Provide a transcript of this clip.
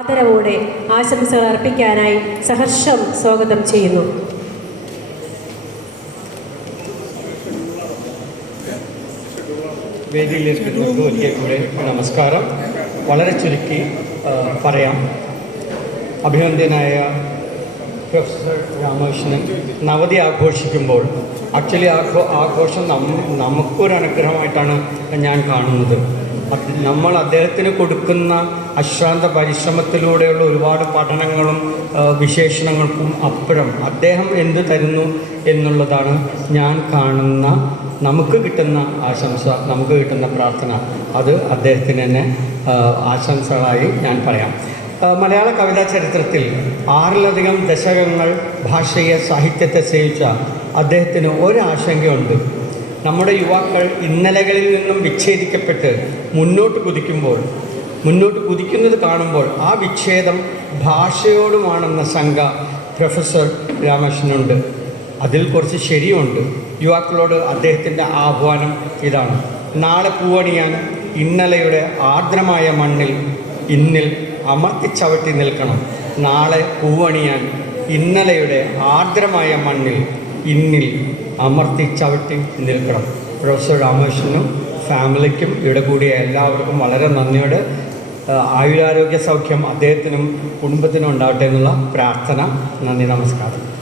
ആദരവോടെ ആശംസകൾ അർപ്പിക്കാനായി സഹർഷം സ്വാഗതം ചെയ്യുന്നു. വേദിയിലേക്ക് നമസ്കാരം. വളരെ ചുരുക്കി പറയാം. അഭിനന്ദനായ പ്രൊഫസർ രാമകൃഷ്ണൻ. നവതി ആഘോഷിക്കുമ്പോൾ ആക്ച്വലി ആഘോ ആഘോഷം നമുക്കൊരു അനുഗ്രഹമായിട്ടാണ് ഞാൻ കാണുന്നത്. നമ്മൾ അദ്ദേഹത്തിന് കൊടുക്കുന്ന അശ്രാന്ത പരിശ്രമത്തിലൂടെയുള്ള ഒരുപാട് പഠനങ്ങളും വിശേഷണങ്ങൾക്കും അപ്പുറം അദ്ദേഹം എന്ത് തരുന്നു എന്നുള്ളതാണ് ഞാൻ കാണുന്ന നമുക്ക് കിട്ടുന്ന ആശംസ നമുക്ക് കിട്ടുന്ന പ്രാർത്ഥന. അത് അദ്ദേഹത്തിന് തന്നെ ആശംസകളായി ഞാൻ പറയാം. മലയാള കവിതാ ചരിത്രത്തിൽ ആറിലധികം ദശകങ്ങൾ ഭാഷയെ സാഹിത്യത്തെ സേവിച്ച അദ്ദേഹത്തിന് ഒരാശങ്കയുണ്ട്. നമ്മുടെ യുവാക്കൾ ഇന്നലകളിൽ നിന്നും വിച്ഛേദിക്കപ്പെട്ട് മുന്നോട്ട് കുതിക്കുമ്പോൾ മുന്നോട്ട് കുതിക്കുന്നത് കാണുമ്പോൾ ആ വിച്ഛേദം ഭാഷയോടുമാണെന്ന ശങ്ക പ്രൊഫസർ രാമകൃഷ്ണനുണ്ട്. അതിൽ കുറച്ച് ശരിയുണ്ട് യുവാക്കളോട് അദ്ദേഹത്തിന്റെ ആഹ്വാനം ഇതാണ്. നാളെ പൂവണിയാൻ ഇന്നലെയുടെ ആർദ്രമായ മണ്ണിൽ ഇന്നിൽ അമർത്തിച്ചവിട്ടി നിൽക്കണം. നാളെ പൂവണിയാൻ ഇന്നലെയുടെ ആർദ്രമായ മണ്ണിൽ ഇന്നിൽ അമർത്തിച്ചവിട്ടി നിൽക്കണം. പ്രൊഫസർ രാമകൃഷ്ണനും ഫാമിലിക്കും ഇവിടെ കൂടിയ എല്ലാവർക്കും വളരെ നന്ദിയോടെ ആയുരാരോഗ്യ സൗഖ്യം അദ്ദേഹത്തിനും കുടുംബത്തിനും ഉണ്ടാവട്ടെ എന്നുള്ള പ്രാർത്ഥന. നന്ദി നമസ്കാരം.